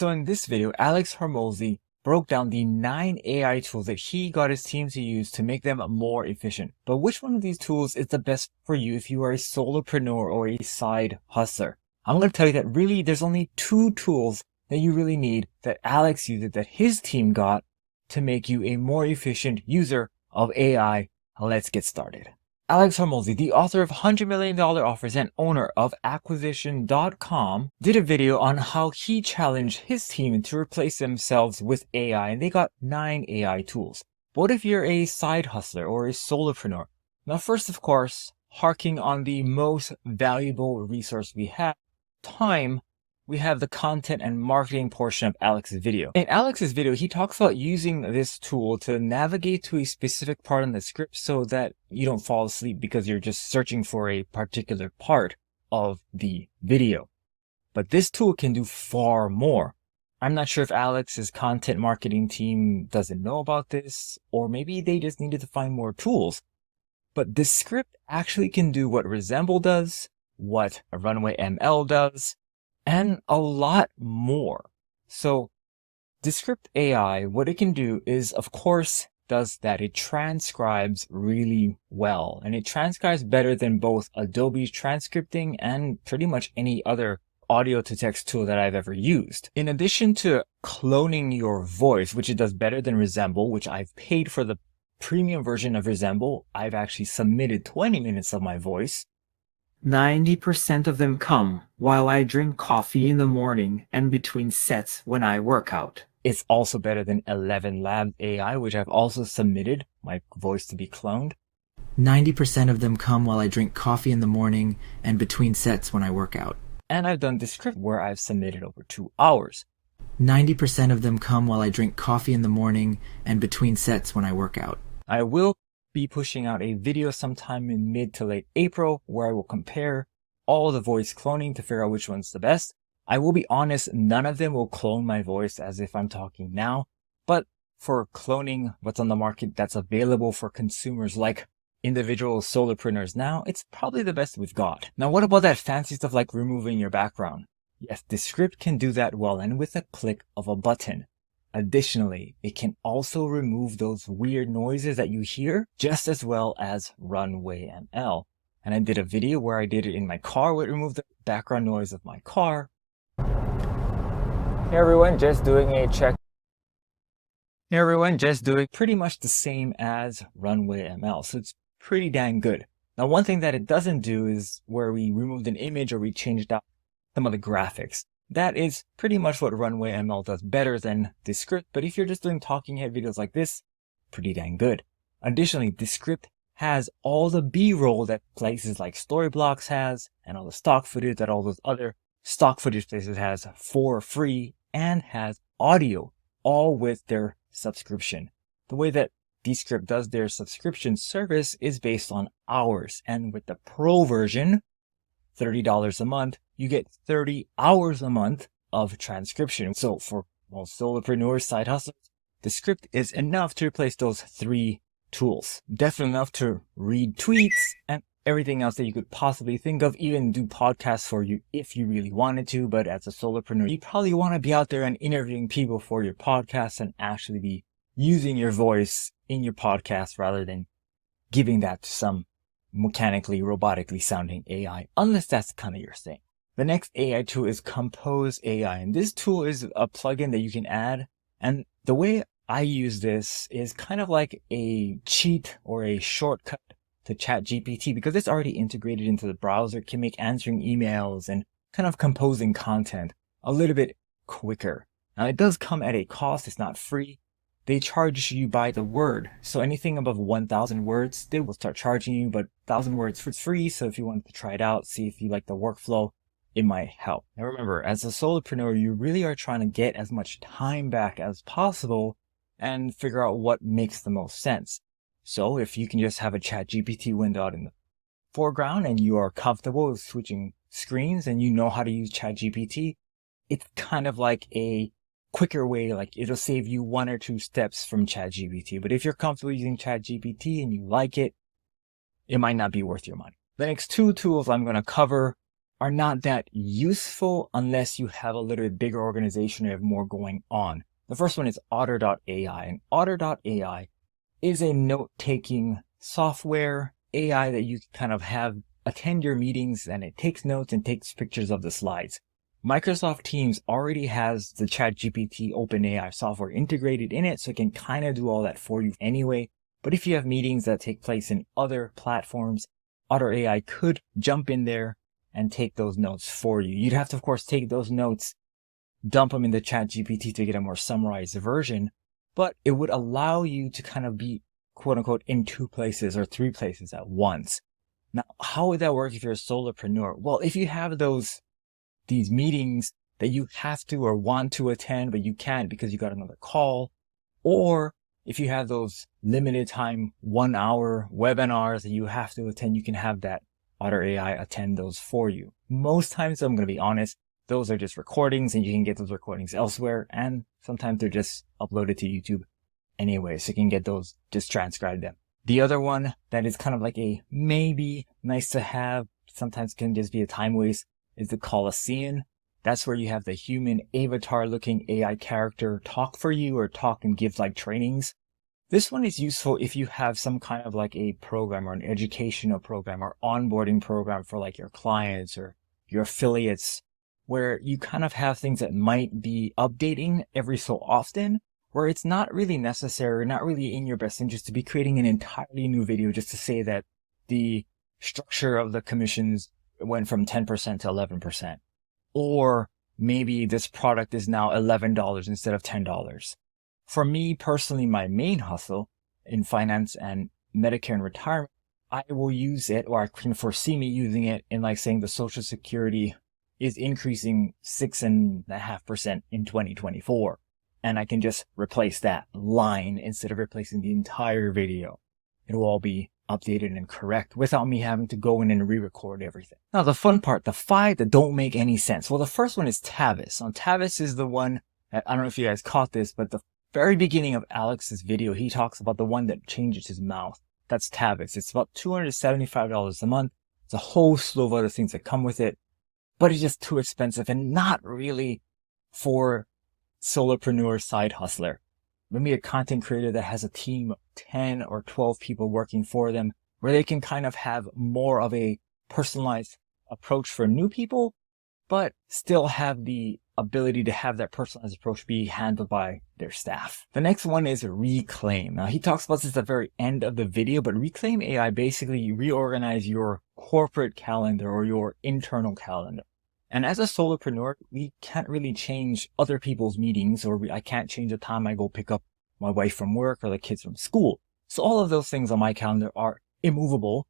So in this video, Hormozi broke down the 9 AI tools that he got his team to use to make them more efficient. But which one of these tools is the best for you if you are a solopreneur or a side hustler? I'm going to tell you that really there's only 2 tools that you really need that Alex used that his team got to make you a more efficient user of AI. Let's get started. Hormozi, the author of $100 million Offers and owner of Acquisition.com, did a video on how he challenged his team to replace themselves with AI, and they got 9 AI tools. What if you're a side hustler or a solopreneur? Now, first, of course, harking on the most valuable resource we have, time, we have the content and marketing portion of Alex's video. In Alex's video, he talks about using this tool to navigate to a specific part in the script so that you don't fall asleep because you're just searching for a particular part of the video. But this tool can do far more. I'm not sure if Alex's content marketing team doesn't know about this, or maybe they just needed to find more tools. But Descript actually can do what Resemble does, what a Runway ML does, and a lot more. So Descript AI, what it can do is, of course, does that. It transcribes really well, and it transcribes better than both Adobe's transcripting and pretty much any other audio to text tool that I've ever used. In addition to cloning your voice, which it does better than Resemble, which I've paid for the premium version of Resemble, I've actually submitted 20 minutes of my voice. 90% of them come while I drink coffee in the morning and between sets when I work out. It's also better than ElevenLabs AI, which I've also submitted my voice to be cloned. 90% of them come while I drink coffee in the morning and between sets when I work out. And I've done Descript where I've submitted over 2 hours. 90% of them come while I drink coffee in the morning and between sets when I work out. I will be pushing out a video sometime in mid to late April where I will compare all the voice cloning to figure out which one's the best. I will be honest, none of them will clone my voice as if I'm talking now, but for cloning what's on the market that's available for consumers like individual solopreneurs now, it's probably the best we've got. Now, what about that fancy stuff like removing your background? Yes, Descript can do that well and with a click of a button. Additionally, it can also remove those weird noises that you hear just as well as Runway ML. And I did a video where I did it in my car where it removed the background noise of my car. Hey everyone, just doing a check. Hey everyone, just doing pretty much the same as Runway ML. So it's pretty dang good. Now, one thing that it doesn't do is where we removed an image or we changed out some of the graphics. That is pretty much what Runway ML does better than Descript, but if you're just doing talking head videos like this, pretty dang good. Additionally, Descript has all the B-roll that places like Storyblocks has, and all the stock footage that all those other stock footage places has for free, and has audio, all with their subscription. The way that Descript does their subscription service is based on hours, and with the Pro version, $30 a month, you get 30 hours a month of transcription. So for most solopreneurs, side hustlers, Descript is enough to replace those 3 tools. Definitely enough to read tweets and everything else that you could possibly think of, even do podcasts for you if you really wanted to. But as a solopreneur, you probably want to be out there and interviewing people for your podcast and actually be using your voice in your podcast rather than giving that to some mechanically, robotically sounding AI, unless that's kind of your thing. The next AI tool is Compose AI, and this tool is a plugin that you can add. And the way I use this is kind of like a cheat or a shortcut to ChatGPT because it's already integrated into the browser. It can make answering emails and kind of composing content a little bit quicker. Now, it does come at a cost. It's not free. They charge you by the word. So anything above 1,000 words, they will start charging you, but 1,000 words for free. So if you want to try it out, see if you like the workflow, it might help. Now remember, as a solopreneur, you really are trying to get as much time back as possible and figure out what makes the most sense. So if you can just have a ChatGPT window out in the foreground and you are comfortable with switching screens and you know how to use ChatGPT, it's kind of like a quicker way, like it'll save you 1 or 2 steps from ChatGPT. But if you're comfortable using ChatGPT and you like it, it might not be worth your money. The next 2 tools I'm going to cover are not that useful unless you have a little bit bigger organization or have more going on. The first one is Otter.ai, and Otter.ai is a note-taking software AI that you kind of have attend your meetings, and it takes notes and takes pictures of the slides. Microsoft Teams already has the ChatGPT OpenAI software integrated in it, so it can kind of do all that for you anyway. But if you have meetings that take place in other platforms, Otter AI could jump in there and take those notes for you. You'd have to, of course, take those notes, dump them in the ChatGPT to get a more summarized version, but it would allow you to kind of be, quote unquote, in 2 places or 3 places at once. Now, how would that work if you're a solopreneur? Well, if you have these meetings that you have to or want to attend, but you can't because you got another call, or if you have those limited time 1 hour webinars that you have to attend, you can have that Otter AI attend those for you. Most times, I'm going to be honest, those are just recordings and you can get those recordings elsewhere, and sometimes they're just uploaded to YouTube anyway, so you can get those, just transcribe them. The other one that is kind of like a maybe nice to have, sometimes can just be a time waste, is the Colossyan. That's where you have the human avatar looking AI character talk for you or talk and give like trainings. This one is useful if you have some kind of like a program or an educational program or onboarding program for like your clients or your affiliates, where you kind of have things that might be updating every so often, where it's not really necessary, not really in your best interest to be creating an entirely new video just to say that the structure of the commissions went from 10% to 11%. Or maybe this product is now $11 instead of $10. For me personally, my main hustle in finance and Medicare and retirement, I will use it, or I can foresee me using it in like saying the Social Security is increasing 6.5% in 2024. And I can just replace that line instead of replacing the entire video. It will all be updated and correct without me having to go in and re-record everything. Now, the fun part, the 5 that don't make any sense. Well, the first one is Tavis. Tavis is the one that, I don't know if you guys caught this, but the very beginning of Alex's video, he talks about the one that changes his mouth. That's Tavis. It's about $275 a month. It's a whole slew of other things that come with it, but it's just too expensive and not really for solopreneur side hustler. Maybe a content creator that has a team of 10 or 12 people working for them, where they can kind of have more of a personalized approach for new people, but still have the ability to have that personalized approach be handled by their staff. The next one is Reclaim. Now, he talks about this at the very end of the video, but Reclaim AI basically reorganize your corporate calendar or your internal calendar. And as a solopreneur, we can't really change other people's meetings, or I can't change the time I go pick up my wife from work or the kids from school. So all of those things on my calendar are immovable,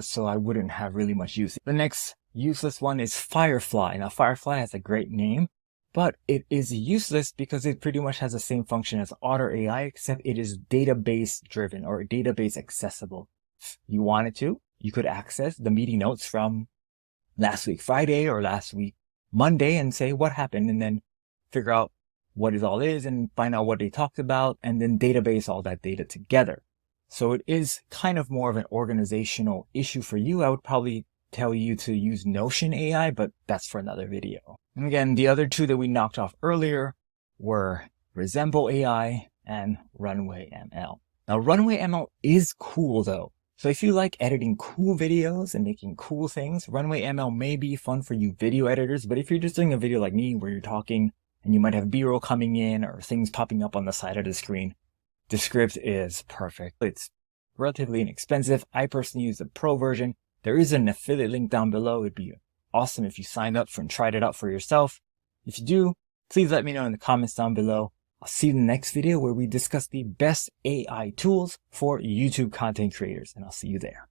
so I wouldn't have really much use. The next useless one is Firefly. Now, Firefly has a great name, but it is useless because it pretty much has the same function as Otter AI, except it is database driven or database accessible. If you wanted to, you could access the meeting notes from last week Friday or last week Monday and say what happened, and then figure out what it all is and find out what they talked about, and then database all that data together. So it is kind of more of an organizational issue for you. I would probably tell you to use Notion AI, but that's for another video. And again, the other 2 that we knocked off earlier were Resemble AI and Runway ML. Now, Runway ML is cool though. So if you like editing cool videos and making cool things, Runway ML may be fun for you video editors. But if you're just doing a video like me where you're talking and you might have B-roll coming in or things popping up on the side of the screen, Descript is perfect. It's relatively inexpensive. I personally use the pro version. There is an affiliate link down below. It'd be awesome if you signed up for and tried it out for yourself. If you do, please let me know in the comments down below. I'll see you in the next video where we discuss the best AI tools for YouTube content creators, and I'll see you there.